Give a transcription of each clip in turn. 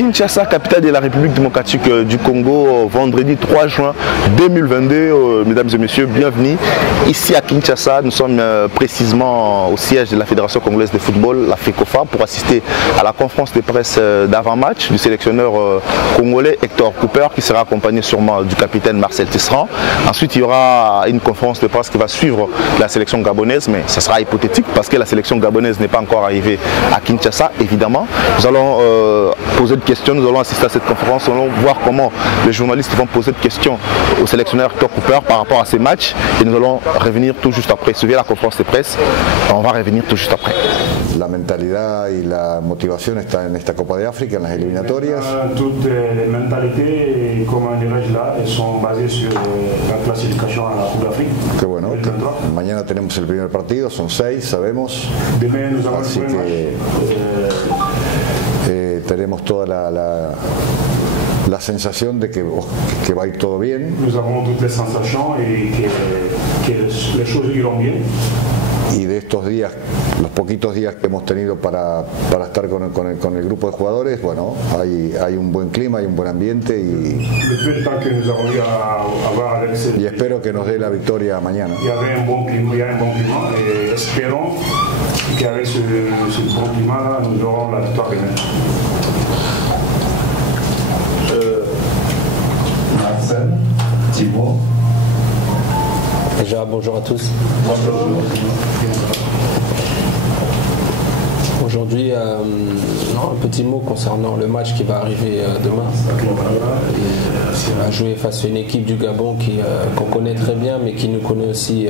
Kinshasa, capitale de la République démocratique du Congo, vendredi 3 juin 2022. Mesdames et messieurs, bienvenue ici à Kinshasa. Nous sommes précisément au siège de la Fédération congolaise de football, la FECOFA, pour assister à la conférence de presse d'avant-match du sélectionneur congolais Hector Cooper, qui sera accompagné sûrement du capitaine Marcel Tisserand. Ensuite, il y aura une conférence de presse qui va suivre la sélection gabonaise, mais ça sera hypothétique parce que la sélection gabonaise n'est pas encore arrivée à Kinshasa, évidemment. Nous allons poser des questions, nous allons assister à cette conférence, nous allons voir comment les journalistes vont poser des questions au sélectionneur Hector Cooper par rapport à ces matchs et nous allons revenir tout juste après. Suivez la conférence de presse, on va revenir tout juste après. La mentalidad y la motivación está en esta Copa de África, en las eliminatorias. Toutes les mentalités, comment dirais-je là, elles sont basées sur la clasification à la Coupe d'Afrique. Que bueno, que mañana tenemos el primer partido, son 6, sabemos. Demain, nous avons Así le premier que tenemos toda la sensación de que va a ir todo bien. Nous avons toutes les sensations et que les choses iront bien. Y de estos días, los poquitos días que hemos tenido para estar con el grupo de jugadores, bueno, hay un buen clima, hay un buen ambiente y espero que nos dé la victoria mañana. Il y avait un bon climat, et espérons qu'avec ce bon climat, nous aurons la victoire demain. Marcel, Thibaut. Déjà, bonjour à tous. Aujourd'hui, un petit mot concernant le match qui va arriver demain. On va jouer face à une équipe du Gabon qu'on connaît très bien, mais qui nous connaît aussi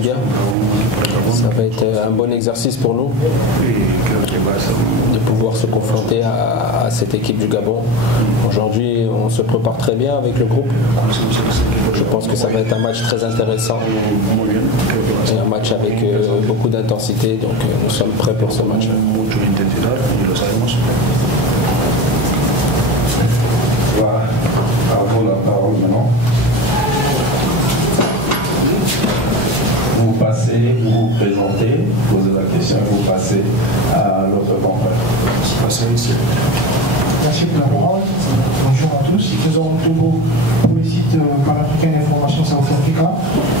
bien. Ça va être un bon exercice pour nous de pouvoir se confronter à cette équipe du Gabon. Aujourd'hui, on se prépare très bien avec le groupe. Je pense que ça va être un match très intéressant et un match avec beaucoup d'intensité, donc nous sommes prêts pour ce match. À vous la parole maintenant. Vous passez, vous vous présentez, posez la question et vous passez à l'autre confrère. Passez ici. Merci pour la parole. Bonjour à tous. Faisons Togo pour le site panafricain d'information South Africa.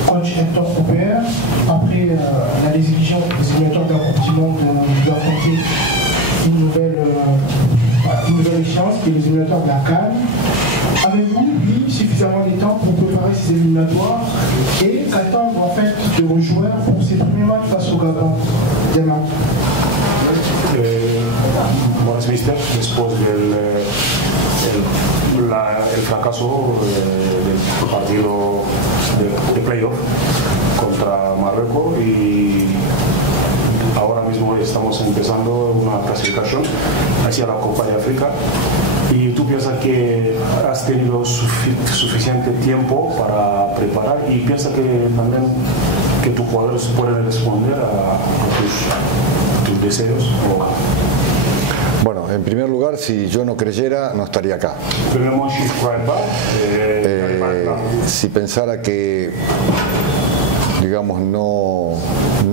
Coach Hector Cooper. Après la désillusion des éliminatoires de la Coupe du Monde, vous affrontez une nouvelle échéance qui est les éliminatoires de la CAN. Avez-vous eu suffisamment de temps pour préparer ces éliminatoires et qu'attendre en fait de vos joueurs pour ces premiers matchs face au Gabon demain? Buenas vistas, después del fracaso del partido de playoff contra Marruecos y ahora mismo estamos empezando una clasificación hacia la Copa de África. ¿Y tú piensas que has tenido suficiente tiempo para preparar y piensas que también que tus jugadores pueden responder a tus deseos? Bueno, en primer lugar, si yo no creyera, no estaría acá. Si pensara que, digamos, no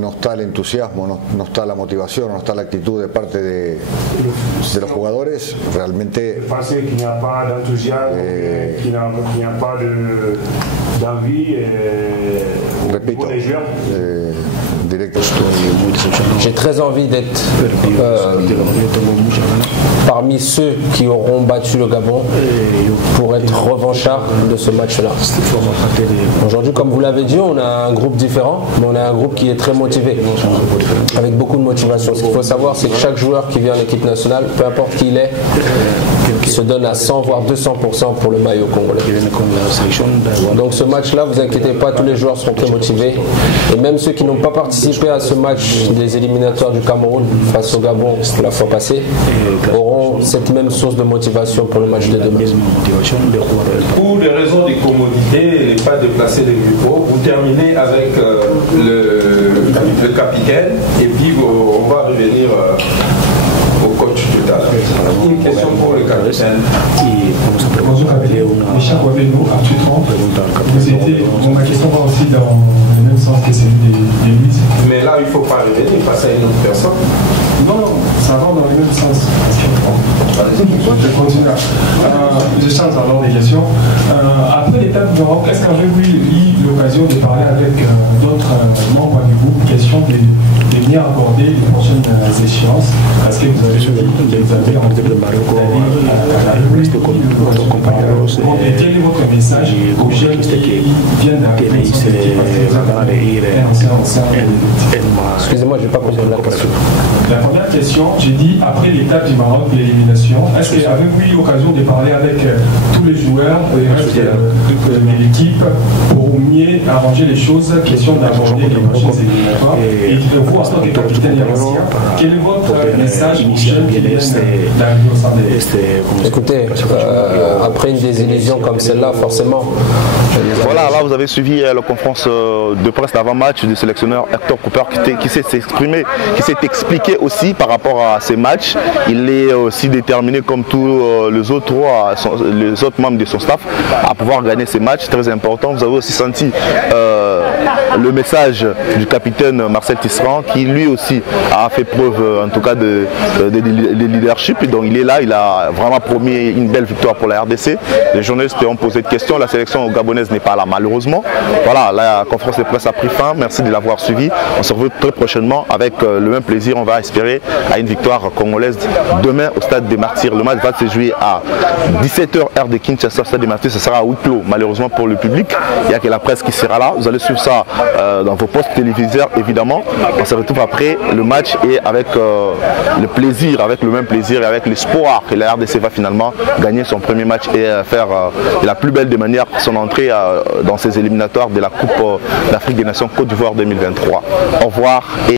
está el entusiasmo, no está la motivación, no está la actitud de parte de los jugadores, realmente repito, directo. J'ai très envie d'être parmi ceux qui auront battu le Gabon pour être revanchard de ce match-là. Aujourd'hui, comme vous l'avez dit, on a un groupe différent, mais on a un groupe qui est très motivé, avec beaucoup de motivation. Ce qu'il faut savoir, c'est que chaque joueur qui vient à l'équipe nationale, peu importe qui il est, se donne à 100 voire 200% pour le maillot congolais. Donc ce match-là, vous inquiétez pas, tous les joueurs seront très motivés. Et même ceux qui n'ont pas participé à ce match des éliminatoires du Cameroun face au Gabon la fois passée, auront cette même source de motivation pour le match de demain. Pour des raisons de commodité et pas de placer les grupos, vous terminez avec le capitaine et puis on va revenir au coach tout à l'heure. Une question pour le capitaine. Bonjour capitaine, Michel Wabeno, Arthur Tron. Ma question va aussi dans le même sens que celle des 8. Mais là, il ne faut pas revenir face à une autre personne. Non, ça va dans le même sens. Je continue. Je change alors des questions. Après l'étape du Maroc, est-ce qu'avez-vous eu l'occasion de parler avec d'autres membres du groupe, question de venir aborder les prochaines échéances? Parce que vous avez dit que vous avez envie d'aller à la République et quel est votre message aux jeunes qui viennent d'arriver sur cette équipe? Excusez-moi, je n'ai pas compris la question. La première question, j'ai dit après l'étape du Maroc, l'élimination, est-ce que avez-vous eu l'occasion de parler avec tous les joueurs de l'équipe pour mieux arranger les choses, question d'aborder les prochaines éliminatoires? Et vous, en tant que capitaine Yamassia, quel est votre message aux jeunes qui viennent d'arriver au sein des... Écoutez, après une désillusion comme celle-là, forcément... Voilà, là vous avez suivi la conférence de presse d'avant-match du sélectionneur Hector Cooper qui s'est exprimé, qui s'est expliqué aussi par rapport à ces matchs. Il est aussi déterminé comme tous les autres membres de son staff à pouvoir gagner ces matchs très importants. Vous avez aussi senti le message du capitaine Marcel Tisserand qui lui aussi a fait preuve en tout cas de leadership. Et donc il est là, il a vraiment promis une belle victoire pour la RDC. Les journalistes ont posé de questions, la sélection gabonaise n'est pas là malheureusement. Voilà, la conférence de presse a pris fin, merci de l'avoir suivi. On se retrouve très prochainement avec le même plaisir, on va espérer à une victoire congolaise demain au stade des Martyrs. Le match va se jouer à 17h heure de Kinshasa, au stade des Martyrs, ce sera à huis clos malheureusement pour le public. Il n'y a que la presse qui sera là, vous allez suivre ça dans vos postes téléviseurs évidemment. On se retrouve après le match et avec le plaisir, avec le même plaisir et avec l'espoir que la RDC va finalement gagner son premier match et faire de la plus belle des manières son entrée dans ces éliminatoires de la Coupe d'Afrique des Nations Côte d'Ivoire 2023. Au revoir et